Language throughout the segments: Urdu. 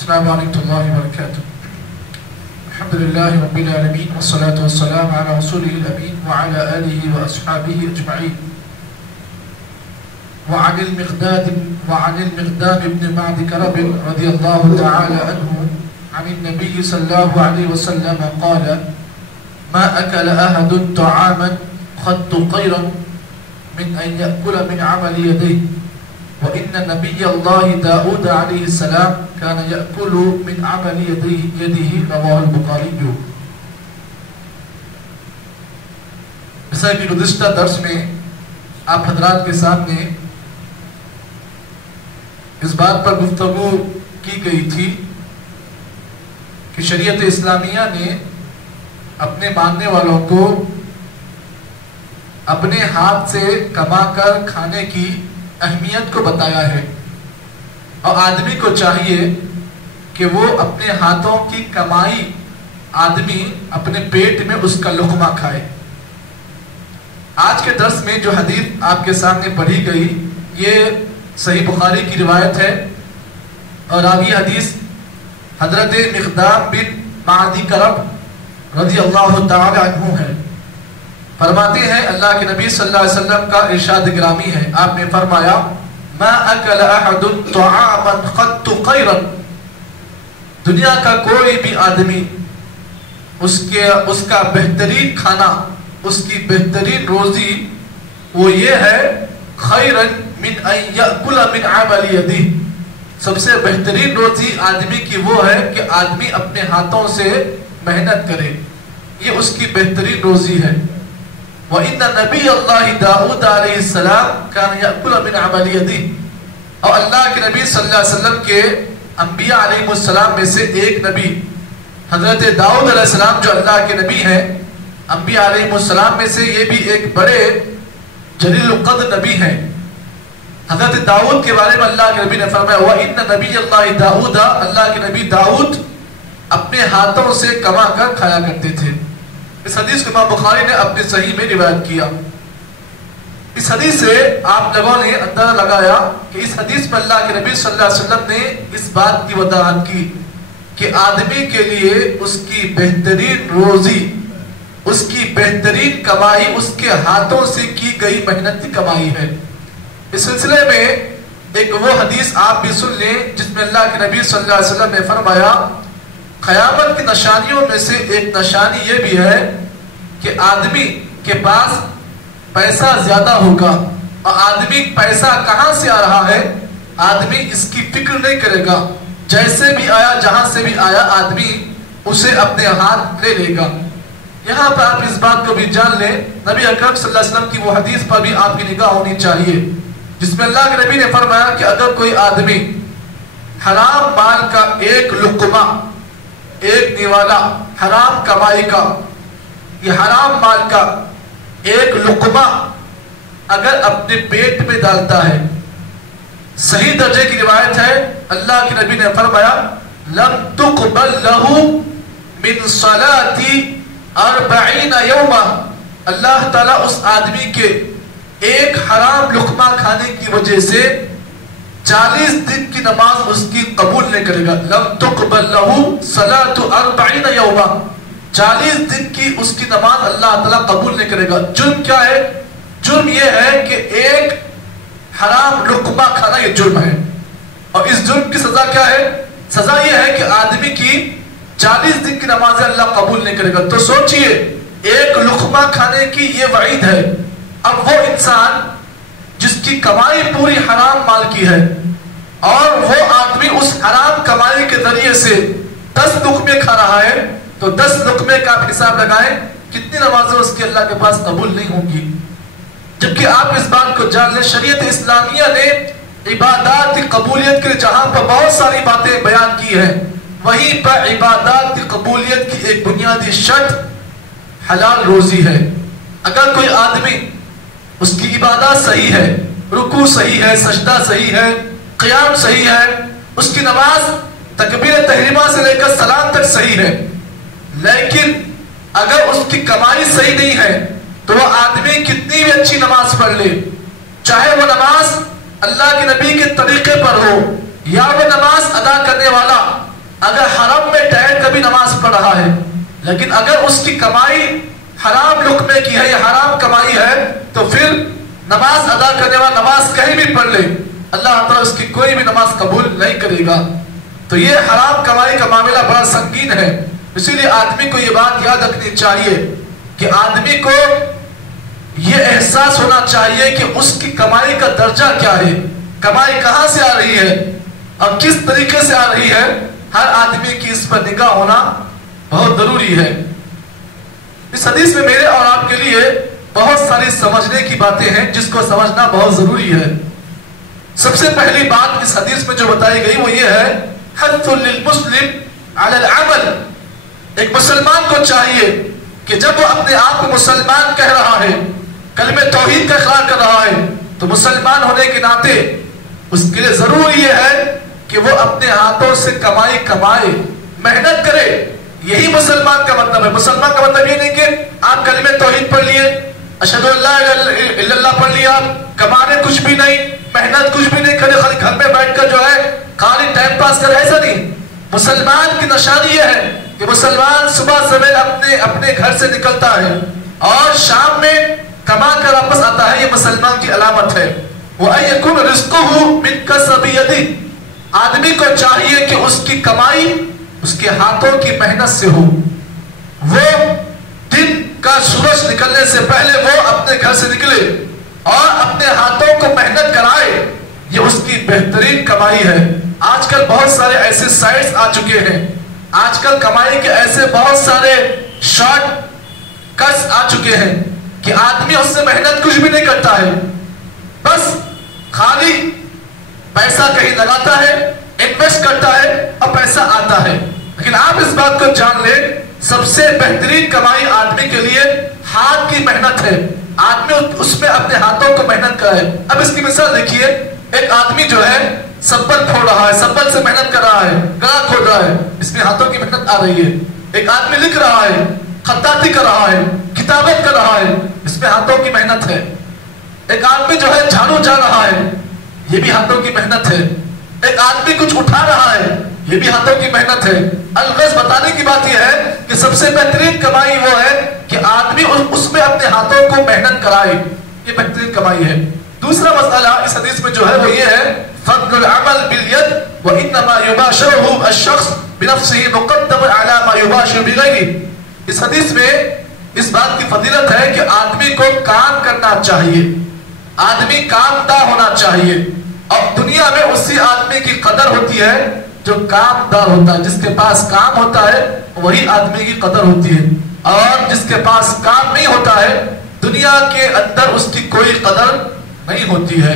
السلام علیکم ورحمۃ اللہ وبرکاتہ. الحمد للہ رب العالمین والصلاة والسلام علی رسولہ الامین وعلی آلہ واصحابہ اجمعین. وعن المقدام بن معد كرب رضی اللہ تعالی عنہ عن النبي صلی اللہ علیہ وسلم قال ما أكل أحد طعاما خط خيرا من أن يأكل من عمل يديه وإن نبي الله داود عليه السلام كان يأكل من عمل يده رواه البخاری. جیسا کہ گزشتہ درس میں آپ حضرات کے سامنے اس بات پر گفتگو کی گئی تھی کہ شریعت اسلامیہ نے اپنے ماننے والوں کو اپنے ہاتھ سے کما کر کھانے کی اہمیت کو بتایا ہے اور آدمی کو چاہیے کہ وہ اپنے ہاتھوں کی کمائی آدمی اپنے پیٹ میں اس کا لقمہ کھائے. آج کے درس میں جو حدیث آپ کے سامنے پڑھی گئی یہ صحیح بخاری کی روایت ہے اور راوی حدیث حضرت مقدام بن معد کرب رضی اللہ تعالی عنہ ہے. فرماتے ہیں اللہ کے نبی صلی اللہ علیہ وسلم کا ارشاد گرامی ہے. آپ نے فرمایا ما اکل احد طعاما قط خیرا, دنیا کا کوئی بھی آدمی اس کا بہترین کھانا, اس کی بہترین روزی وہ یہ ہے خیرا من ان یأکل من عمل یدہ, سب سے بہترین روزی آدمی کی وہ ہے کہ آدمی اپنے ہاتھوں سے محنت کرے, یہ اس کی بہترین روزی ہے. وَإِنَّ نَبِيَّ اللَّهِ دَاؤُدَ عَلَيْهِ السَّلَامِ كَانَ يَأْكُلَ مِنْ عَمَلِ يَدِهِ, اور اللہ کے نبی صلی اللہ علیہ وسلم کے انبیاء علیہ السلام میں سے ایک نبی حضرت داؤد علیہ السلام جو اللہ کے نبی ہیں, انبیاء علیہ السلام میں سے یہ بھی ایک بڑے جلیل القدر نبی ہیں. حضرت داؤد کے بارے میں اللہ کے نبی نے فرمایا وَإِنَّ نَبِيَّ اللَّهِ دَاؤُدَ, اللہ کے نبی داؤد اپنے ہاتھوں سے کما کر کھایا کرتے تھے. اس حدیث کو امام بخاری نے اپنے صحیح میں روایت کیا. اس حدیث سے آپ لوگوں نے اندازہ لگایا کہ اس حدیث میں اللہ کے نبی صلی اللہ علیہ وسلم نے اس بات کی وضاحت کی کہ آدمی کے لیے اس کی بہترین روزی, اس کی بہترین کمائی اس کے ہاتھوں سے کی گئی محنت کی کمائی ہے. اس سلسلے میں ایک وہ حدیث آپ بھی سن لیں جس میں اللہ کے نبی صلی اللہ علیہ وسلم نے فرمایا قیامت کی نشانیوں میں سے ایک نشانی یہ بھی ہے کہ آدمی کے پاس پیسہ زیادہ ہوگا, اور آدمی پیسہ کہاں سے آ رہا ہے آدمی اس کی فکر نہیں کرے گا, جیسے بھی آیا جہاں سے بھی آیا آدمی اسے اپنے ہاتھ لے لے گا. یہاں پر آپ اس بات کو بھی جان لیں, نبی اکرم صلی اللہ علیہ وسلم کی وہ حدیث پر بھی آپ کی نگاہ ہونی چاہیے جس میں اللہ کے نبی نے فرمایا کہ اگر کوئی آدمی حرام مال کا ایک لقمہ, ایک نوالا حرام کمائی کا, یہ حرام مال کا ایک لقمہ اگر اپنے پیٹ میں ڈالتا ہے, صحیح درجے کی روایت ہے اللہ کے نبی نے فرمایا لم تقبل له من صلاة 40 یوما, اللہ تعالیٰ اس آدمی کے ایک حرام لقمہ کھانے کی وجہ سے 40 دن کی نماز اس کی قبول نہیں کرے گا. لم تقبل له صلاة 40 یوما, 40 دن کی اس کی نماز اللہ تعالیٰ قبول نہیں کرے گا. جرم کیا ہے؟ جرم یہ ہے کہ ایک حرام لقمہ کھانا یہ جرم ہے, اور اس جرم کی سزا کیا ہے؟ سزا یہ ہے کہ آدمی کی 40 دن کی نماز اللہ قبول نہیں کرے گا. تو سوچئے ایک لقمہ کھانے کی یہ وعید ہے. اب وہ انسان جس کی کمائی پوری حرام مال کی ہے اور وہ آدمی اس حرام کمائی کے ذریعے سے 10 لقمے کھا رہا ہے, تو 10 لقمے کا آپ حساب لگائیں کتنی نمازیں اس کی اللہ کے پاس قبول نہیں ہوں گی. جبکہ آپ اس بات کو جان لیں شریعت اسلامیہ نے عبادات کی قبولیت کے لیے جہاں پر بہت ساری باتیں بیان کی ہیں, وہیں پر عبادات کی قبولیت کی ایک بنیادی شرط حلال روزی ہے. اگر کوئی آدمی اس کی عبادات صحیح ہے, رکوع صحیح ہے, سجدہ صحیح ہے, قیام صحیح ہے, اس کی نماز تکبیر تحریمہ سے لے کر سلام تک صحیح ہے, لیکن اگر اس کی کمائی صحیح نہیں ہے تو وہ آدمی کتنی بھی اچھی نماز پڑھ لے, چاہے وہ نماز اللہ کے نبی کے طریقے پر ہو یا وہ نماز ادا کرنے والا اگر حرم میں ٹہر کر بھی نماز پڑھ رہا ہے، لیکن اگر اس کی کمائی حرام لقمے کی ہے یا حرام کمائی ہے، تو پھر نماز ادا کرنے والا نماز کہیں بھی پڑھ لے، اللہ تعالیٰ اس کی کوئی بھی نماز قبول نہیں کرے گا۔ تو یہ حرام کمائی کا معاملہ بڑا سنگین ہے، اسی لیے آدمی کو یہ بات یاد رکھنی چاہیے کہ آدمی کو یہ احساس ہونا چاہیے کہ اس کی کمائی کا درجہ کیا ہے، کمائی کہاں سے آ رہی ہے اور کس طریقے سے آ رہی ہے۔ ہر آدمی کی اس پر نگاہ ہونا بہت ضروری ہے۔ اس حدیث میں میرے اور آپ کے لیے بہت ساری سمجھنے کی باتیں ہیں جس کو سمجھنا بہت ضروری ہے۔ سب سے پہلی بات اس حدیث میں جو بتائی گئی وہ یہ ہے، حث للمسلم علی العمل۔ ایک مسلمان کو چاہیے کہ جب وہ اپنے آپ کو مسلمان کہہ رہا ہے، کلمہ توحید کا اقرار کر رہا ہے، تو مسلمان ہونے کے ناطے اس کے لیے ضروری یہ ہے کہ وہ اپنے ہاتھوں سے کمائی کمائے، محنت کرے۔ یہی مسلمان کا مطلب ہے۔ مسلمان کا مطلب یہ نہیں کہ آپ کلمہ توحید پڑھ لیے، اشہد ان لا الہ الا اللہ پڑھ لیا، کمانے کچھ بھی نہیں، محنت کچھ بھی نہیں کرے، خالی گھر میں بیٹھ کر جو ہے خالی ٹائم پاس کرے، ایسا نہیں۔ مسلمان کی نشانی یہ ہے کہ مسلمان صبح سویرے اپنے گھر سے نکلتا ہے اور شام میں کما کر واپس آتا ہے، یہ مسلمان کی علامت ہے۔ وَأَن يَكُونَ رِزْقُهُ مِنْ كَسْبِ يَدِهِ۔ آدمی کو چاہیے کہ اس کی کمائی اس کے ہاتھوں کی محنت سے ہو، وہ دن کا سورج نکلنے سے پہلے وہ اپنے گھر سے نکلے اور اپنے ہاتھوں کو محنت کرائے، یہ اس کی بہترین کمائی ہے۔ آج کل بہت سارے ایسے سائٹس آ چکے ہیں، آج کل کمائی کے ایسے بہت سارے شارٹ کٹس آ چکے ہیں کہ آدمی اس سے محنت کچھ بھی نہیں کرتا ہے، بس خالی پیسہ کہیں لگاتا ہے، انویسٹ کرتا ہے اور پیسہ آتا ہے۔ لیکن آپ اس بات کو جان لیں، سب سے بہترین کمائی آدمی کے لیے ہاتھ کی محنت ہے، آدمی اس میں اپنے ہاتھوں کو محنت کرے۔ اب اس کی مثال دیکھیے، ایک آدمی جو ہے سبل کھول رہا ہے، سبل سے محنت کر رہا ہے، گڑا کھول رہا ہے، اس میں ہاتھوں کی محنت آ رہی ہے۔ ایک آدمی لکھ رہا ہے، خطاطی کر رہا ہے، کتابت کر رہا ہے، اس میں ہاتھوں کی محنت ہے۔ ایک آدمی جو ہے جھاڑو جا رہا ہے، یہ بھی ہاتھوں کی محنت ہے۔ ایک آدمی کچھ اٹھا رہا ہے، یہ بھی ہاتھوں کی محنت ہے۔ الغرض بتانے کی بات یہ ہے کہ سب سے بہترین کمائی وہ ہے کہ آدمی اس میں اپنے ہاتھوں کو محنت کرائے، یہ بہترین کمائی ہے۔ دوسرا مسئلہ اس حدیث میں جو ہے وہ یہ ہے، فضل العمل بالید وانما یباشرہ الشخص بنفسہ مقدم علی ما یباشر بغیرہ۔ اس حدیث میں اس بات کی فضیلت ہے کہ آدمی کو کام کرنا چاہیے، آدمی کامدار ہونا چاہیے، اور دنیا میں اسی آدمی کی قدر ہوتی ہے جو کامدار ہوتا ہے۔ جس کے پاس کام ہوتا ہے وہی آدمی کی قدر ہوتی ہے، اور جس کے پاس کام نہیں ہوتا ہے دنیا کے اندر اس کی کوئی قدر نہیں ہوتی ہے۔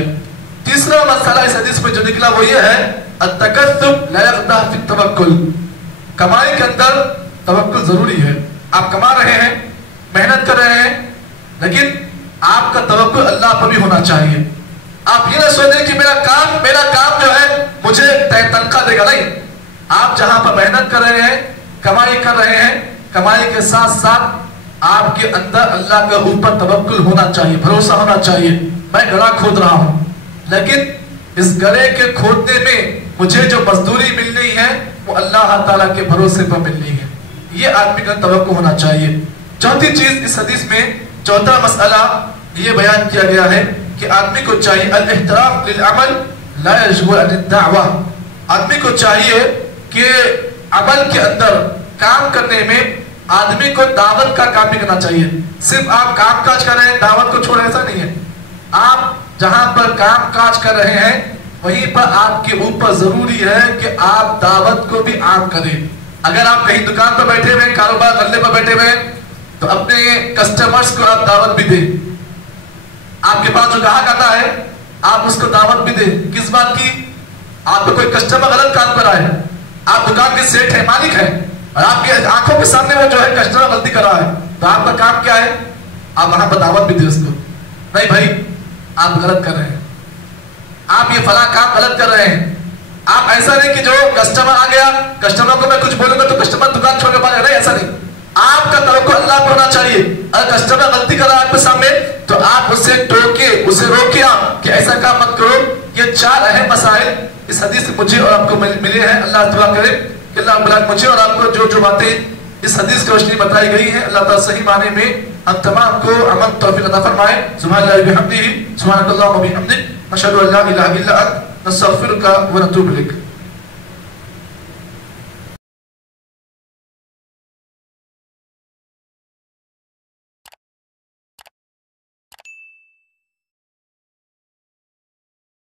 تیسرا مسئلہ اس حدیث میں جو نکلا وہ یہ ہے، التکسب لا یقدح فی التوکل۔ کمائی کے اندر توکل ضروری ہے۔ آپ کما رہے ہیں، محنت کر رہے ہیں، لیکن آپ کا توکل اللہ پر بھی ہونا چاہیے۔ آپ یہ نہ سوچیں کہ میرا کام جو ہے مجھے تنخواہ دے گا، نہیں۔ آپ جہاں پر محنت کر رہے ہیں، کمائی کر رہے ہیں، کمائی کے ساتھ ساتھ آپ کے اندر اللہ کے اوپر توکل ہونا چاہیے، بھروسہ ہونا چاہیے۔ میں گڑھا کھود رہا ہوں، لیکن اس گڑھے کے کھودنے میں مجھے جو مزدوری ملنی ہے وہ اللہ تعالیٰ کے بھروسے پر ملنی ہے، یہ آدمی کا توقع ہونا چاہیے۔ چوتھی چیز اس حدیث میں، چوتھا مسئلہ یہ بیان کیا گیا ہے کہ آدمی کو چاہیے الاحتراف للعمل لا یشغل عن الدعوہ۔ آدمی کو چاہیے کہ عمل کے اندر، کام کرنے میں آدمی کو دعوت کا کام بھی کرنا چاہیے۔ صرف آپ کام کاج کر رہے ہیں، دعوت کو چھوڑ، ایسا نہیں ہے۔ آپ جہاں پر کام کاج کر رہے ہیں وہیں پر آپ کے اوپر ضروری ہے کہ آپ دعوت کو بھی عام کریں۔ اگر آپ کہیں دکان پر بیٹھے ہوئے، کاروبار دھندے پر بیٹھے ہوئے، تو اپنے کسٹمرز کو آپ دعوت بھی دیں۔ آپ کے پاس جو گاہک آتا ہے آپ اس کو دعوت بھی دیں۔ کس بات کی؟ آپ کو کوئی کسٹمر غلط کام کرا ہے، آپ دکان کے سیٹ ہیں، مالک ہیں، اور آپ کی آنکھوں کے سامنے وہ جو ہے کسٹمر غلطی کر رہا ہے، تو آپ کا کام کیا ہے؟ آپ وہاں پر دعوت بھی دیں اس کو، نہیں بھائی آپ غلط کر رہے ہیں، آپ یہ فلاں کام غلط کر رہے ہیں۔ آپ ایسا نہیں کہ جو کسٹمر آ گیا، کسٹمر کو میں کچھ بولوں گا تو کسٹمر دکان چھوڑ کے بھاگے، نہیں، ایسا نہیں۔ آپ کا توقع اللہ پر ہونا چاہیے۔ اگر کسٹمر غلطی کر رہا ہے آپ کے سامنے تو آپ اسے ٹوکے، اسے روکے آپ کہ ایسا کام مت کرو۔ یہ چار اہم مسائل اس حدیث سے مجھے اور آپ کو ملے ہیں۔ اللہ تعالیٰ کرے کہ اللہ تعالیٰ مجھے اور آپ کو جو باتیں اس حدیث کی روشنی بتائی گئی ہیں، اللہ تعالیٰ صحیح معنی میں ہم تمام کو عمل توفیق عطا فرمائے. سبحان اللہ بحمدہ، سبحانک اللہم وبحمدک، نشہد ان لا الہ الا انت، نستغفرک ونتوب الیک.